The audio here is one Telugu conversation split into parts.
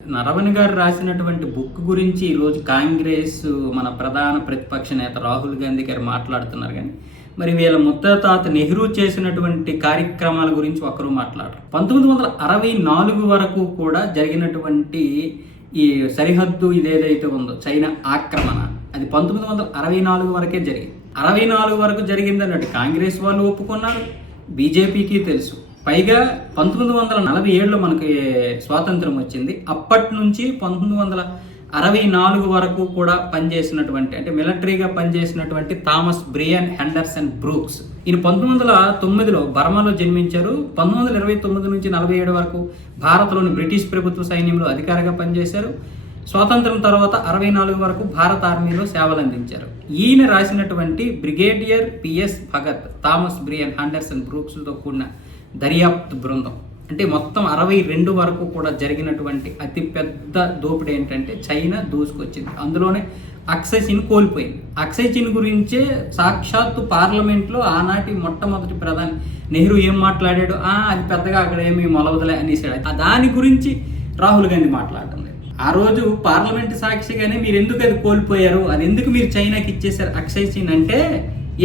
నరవణ్ గారు రాసినటువంటి బుక్ గురించి ఈరోజు కాంగ్రెస్ మన ప్రధాన ప్రతిపక్ష నేత రాహుల్ గాంధీ గారు మాట్లాడుతున్నారు. కానీ మరి వీళ్ళ ముత్తాత నెహ్రూ చేసినటువంటి కార్యక్రమాల గురించి ఒకరు మాట్లాడరు. 1964 వరకు కూడా జరిగినటువంటి ఈ సరిహద్దు ఇదేదైతే ఉందో చైనా ఆక్రమణ, అది 1964 వరకే జరిగింది. 64 వరకు జరిగింది అన్నట్టు కాంగ్రెస్ వాళ్ళు ఒప్పుకున్నారు, బీజేపీకి తెలుసు. పైగా 1947లో మనకి స్వాతంత్రం వచ్చింది. అప్పటి నుంచి 1964 వరకు కూడా పనిచేసినటువంటి, అంటే మిలిటరీగా పనిచేసినటువంటి థామస్ బ్రియన్ హెండర్సన్ బ్రూక్స్, ఈయన 1909లో బర్మాలో జన్మించారు. 1929 నుంచి 47 వరకు భారత్లోని బ్రిటిష్ ప్రభుత్వ సైన్యంలో అధికారిగా పనిచేశారు. స్వాతంత్రం తర్వాత 64 వరకు భారత ఆర్మీలో సేవలు అందించారు. ఈయన రాసినటువంటి brigadier P S Bhagat, Thomas Brian Henderson బ్రూక్స్తో కూడిన దర్యాప్తు బృందం, అంటే మొత్తం 62 వరకు కూడా జరిగినటువంటి అతిపెద్ద దోపిడీ ఏంటంటే చైనా దూసుకొచ్చింది. అందులోనే అక్సై చీన్ కోల్పోయింది. అక్సై చీన్ గురించే సాక్షాత్తు పార్లమెంట్లో ఆనాటి మొట్టమొదటి ప్రధాని నెహ్రూ ఏం మాట్లాడాడు, అది పెద్దగా అక్కడ ఏమీ మొలవదలే అనేసాడు. దాని గురించి రాహుల్ గాంధీ మాట్లాడటం లేదు. ఆ రోజు పార్లమెంట్ సాక్షిగానే మీరు ఎందుకు అది కోల్పోయారు, అది ఎందుకు మీరు చైనాకి ఇచ్చేశారు అక్సై చీన్ అంటే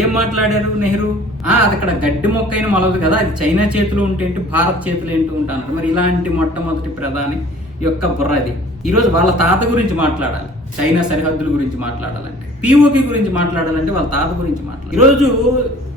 ఏం మాట్లాడారు నెహ్రూ, అది అక్కడ గడ్డి మొక్కైన మొలవదు కదా, అది చైనా చేతులు ఉంటేంటి భారత్ చేతులు ఏంటి ఉంటారు. మరి ఇలాంటి మొట్టమొదటి ప్రధాని యొక్క బుర్రది. ఈరోజు వాళ్ళ తాత గురించి మాట్లాడాలి, చైనా సరిహద్దుల గురించి మాట్లాడాలంటే, పిఓకి గురించి మాట్లాడాలంటే వాళ్ళ తాత గురించి మాట్లాడాలి. ఈరోజు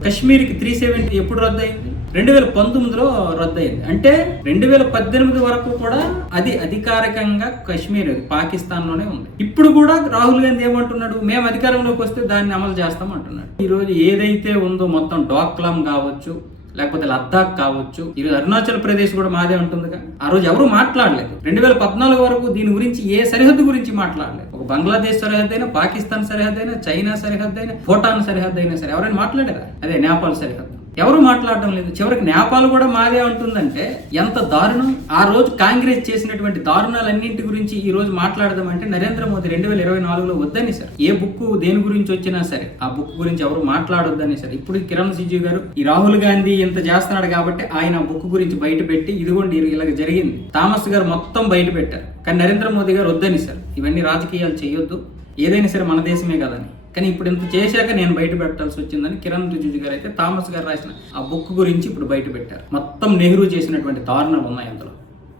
కశ్మీర్కి 370 ఎప్పుడు రద్దయింది? 2019లో రద్దయింది. అంటే 2018 వరకు కూడా అది అధికారికంగా కశ్మీర్ పాకిస్తాన్లోనే ఉంది. ఇప్పుడు కూడా రాహుల్ గాంధీ ఏమంటున్నాడు, మేము అధికారంలోకి వస్తే దాన్ని అమలు చేస్తాం అంటున్నాడు. ఈరోజు ఏదైతే ఉందో మొత్తం డోక్లాం కావచ్చు, లేకపోతే లద్దాఖ్ కావచ్చు, ఈరోజు అరుణాచల్ ప్రదేశ్ కూడా మాదే ఉంటుందిగా. ఆ రోజు ఎవరు మాట్లాడలేదు. 2014 వరకు దీని గురించి ఏ సరిహద్దు గురించి మాట్లాడలేదు. ఒక బంగ్లాదేశ్ సరిహద్దు అయినా, పాకిస్తాన్ సరిహద్దు అయినా, చైనా సరిహద్దు అయినా, భూటాన్ సరిహద్దు అయినా సరే ఎవరైనా మాట్లాడారా? అదే నేపాల్ సరిహద్దు ఎవరు మాట్లాడటం లేదు. చివరికి నేపాల్ కూడా మాదే ఉంటుందంటే ఎంత దారుణం. ఆ రోజు కాంగ్రెస్ చేసినటువంటి దారుణాలన్నింటి గురించి ఈ రోజు మాట్లాడదామంటే నరేంద్ర మోదీ 2024లో వద్దని సార్, ఏ బుక్ దేని గురించి వచ్చినా సరే ఆ బుక్ గురించి ఎవరు మాట్లాడొద్దని సార్. ఇప్పుడు కిరణ్ రిజిజు గారు ఈ రాహుల్ గాంధీ ఇంత చేస్తున్నాడు కాబట్టి ఆయన బుక్ గురించి బయట పెట్టి ఇదిగోండి ఇలాగ జరిగింది, థామస్ గారు మొత్తం బయట పెట్టారు. కానీ నరేంద్ర మోదీ గారు వద్దని సార్, ఇవన్నీ రాజకీయాలు చేయొద్దు, ఏదైనా సరే మన దేశమే కదని. కానీ ఇప్పుడు ఇంత చేశాక నేను బయట పెట్టాల్సి వచ్చిందని కిరణ్ రిజిజు గారు అయితే థామస్ గారు రాసిన ఆ బుక్ గురించి ఇప్పుడు బయట పెట్టారు. మొత్తం నెహ్రూ చేసినటువంటి దారుణాలు ఉన్నాయి అందులో.